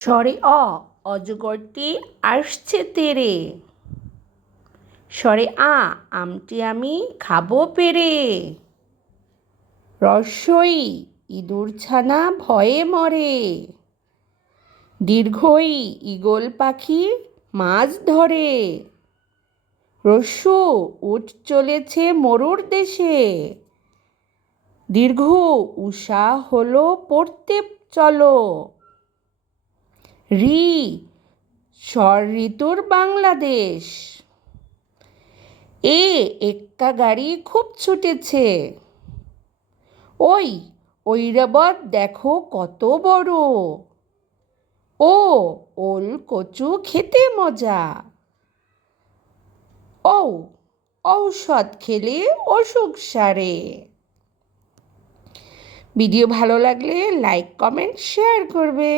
স্বরে অজগরটি আসছে তেরে। স্বরে আমটি আমি খাবো পেরে। রস্বই ইঁদুর ছানা ভয়ে মরে। দীর্ঘই ঈগল পাখি মাছ ধরে। রস্যু উট চলেছে মরুর দেশে। দীর্ঘ উষা হলো পড়তে চলো। ঋ ষড় ঋতুর বাংলাদেশ। এক্কা গাড়ি খুব ছুটেছে। ওই ঐরাবত দেখো কত বড়। ওল কচু খেতে মজা। ঔষধ খেলে অসুখ সারে। ভিডিও ভালো লাগলে লাইক কমেন্ট শেয়ার করবে।